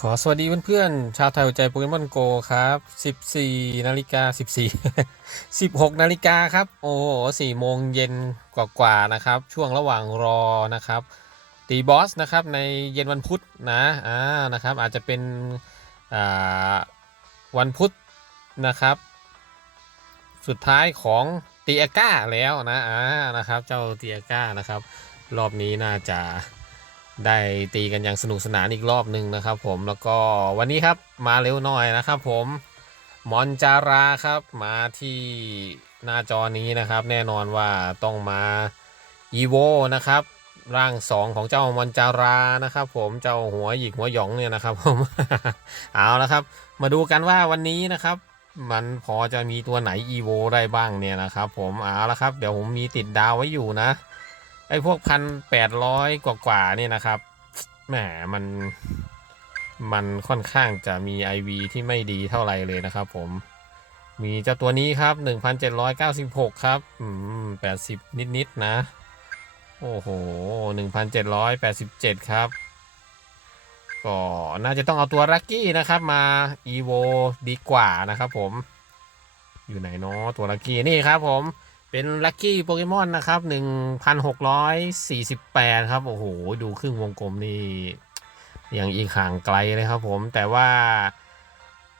ขอสวัสดีเพื่อนๆ ชาวไทยหัวใจโปเกมอนโกครับ 14 นาฬิกา 14 16 นาฬิกาครับ โอ้โห4โมงเย็นกว่าๆนะครับ ช่วงระหว่างรอนะครับ ตีบอสนะครับในเย็นวันพุธนะ อ่า นะครับ อาจจะเป็น อ่า วันพุธนะครับ สุดท้ายของตีอาก้าแล้วนะ อ่า นะครับ เจ้าตีอาก้านะครับ รอบนี้น่าจะ ได้ตีกันอย่างสนุกสนานอีกรอบหนึ่งนะครับ ผมแล้วก็วันนี้ครับมาเร็วหน่อยนะครับ ผมมอนจาราครับมาที่หน้าจอนี้นะครับ แน่นอนว่าต้องมาอีโวนะครับ ร่าง2ของเจ้ามอนจารานะครับ ผมเจ้าหัวหยิกหัวหยองเนี่ยนะครับผมเอาละครับ มาดูกันว่าวันนี้นะครับมันพอจะมีตัวไหนอีโวได้บ้างเนี่ยนะครับ ผมเอาละครับ เดี๋ยวผมมีติดดาวไว้อยู่นะ ไอ้พวกพันแปดร้อยกว่าๆนี่นะครับแหมมันมันค่อนข้างจะมี IV ที่ไม่ดีเท่าไหร่เลยนะครับผมมีเจ้าตัวนี้ครับ 1,796 ครับ อืม 80 นิดๆนะโอ้โห 1,787 ครับ ก็น่าจะต้องเอาตัวลัคกี้นะครับ มา EVO ดีกว่านะครับผม อยู่ไหนเนาะตัวลัคกี้นี่ครับผม เป็นลัคกี้โปเกมอนนะครับ 1,648 ครับ โอ้โห ดูครึ่งวงกลมนี่ยังอีกห่างไกลเลยครับผมแต่ว่า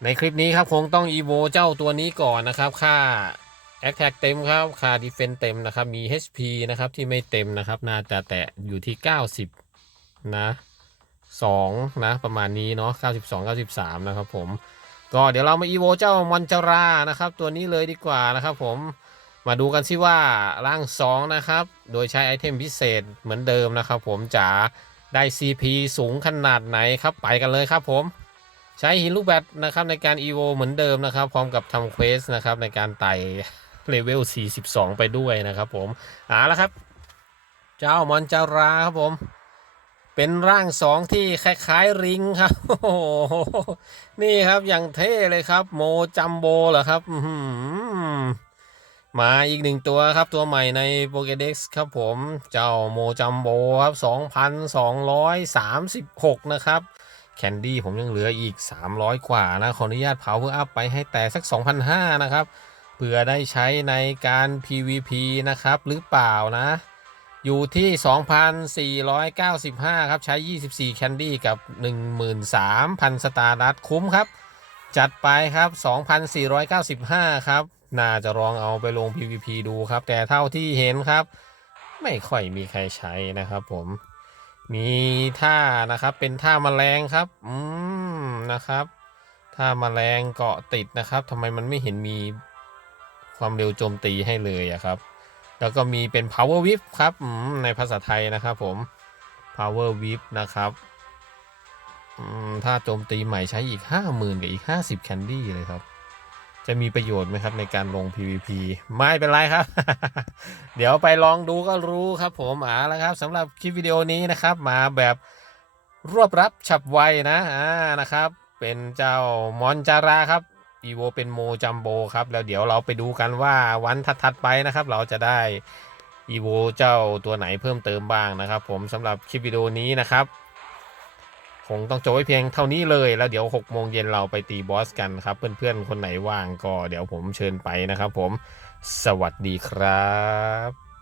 ในคลิปนี้ครับคงต้องอีโวเจ้าตัวนี้ก่อนนะครับ ค่า a t t a c k เต็มครับ ค่า Defense เต็มนะครับ มี HP นะครับที่ไม่เต็มนะครับ น่าจะแตะอยู่ที่ 90 นะ2นะ ประมาณนี้เนาะ92 93 นะครับผม ก็เดี๋ยวเรามาอีโวเจ้ามอนจารานะครับ ตัวนี้เลยดีกว่านะครับผม มาดูกันสิว่าร่าง 2 นะครับ โดยใช้ไอเทมพิเศษเหมือนเดิมนะครับผมจะได้ CP สูงขนาดไหนครับไปกันเลยครับผมใช้หินลูกแบตนะครับในการ EVO เหมือนเดิมนะครับ พร้อมกับทำเควสนะครับในการไต่เลเวล 42 ไปด้วยนะครับผมเอาละครับ เจ้ามอนจาราครับผมเป็นร่าง2ที่คล้ายๆริงครับ โอ้นี่ครับอย่างเท่เลยครับ โมจัมโบเหรอครับอื้อหือ มาอีกหนึ่งตัวครับตัวใหม่ใน Pokédex ครับผม เจ้าโมจัมโบครับ 2,236 นะครับ แคนดี้ผมยังเหลืออีก 300 กว่านะ ขออนุญาต power up ไปให้แต่สัก 2,500 นะครับเพื่อได้ใช้ในการ PVP นะครับ หรือเปล่านะ อยู่ที่ 2,495 ครับ ใช้ 24 แคนดี้กับ 13,000 สตาร์ดัตคุ้มครับ จัดไปครับ 2,495 ครับ น่าจะลองเอาไปลง PVP ดูครับ แต่เท่าที่เห็นครับ ไม่ค่อยมีใครใช้นะครับผม มีท่านะครับ เป็นท่าแมลงครับ อืม นะครับ ท่าแมลงเกาะติดนะครับทำไมมันไม่เห็นมีความเร็วโจมตีให้เลยอะครับ แล้วก็มีเป็น power whip ครับในภาษาไทยนะครับผม power whip นะครับ ถ้าโจมตีใหม่ใช้อีก 50,000 กับอีก 50 แคนดี้เลยครับ จะมีประโยชน์ไหมครับในการลง PVP ไม่เป็นไรครับ เดี๋ยวไปลองดูก็รู้ครับผมอ่าแล้วครับสำหรับคลิปวิดีโอนี้นะครับมาแบบรวบรับฉับไวนะอ่านะครับ เป็นเจ้ามอนจาราครับอีโวเป็นโมจัมโบครับ แล้วเดี๋ยวเราไปดูกันว่าวันถัดๆไปนะครับ เราจะได้อีโวเจ้าตัวไหนเพิ่มเติมบ้างนะครับ ผมสำหรับคลิปวิดีโอนี้นะครับ คงต้องจบไว้เพียงเท่านี้เลย แล้วเดี๋ยว6โมงเย็นเราไปตีบอสกันครับ เพื่อนๆ คนไหนว่างก็เดี๋ยวผมเชิญไปนะครับผม สวัสดีครับ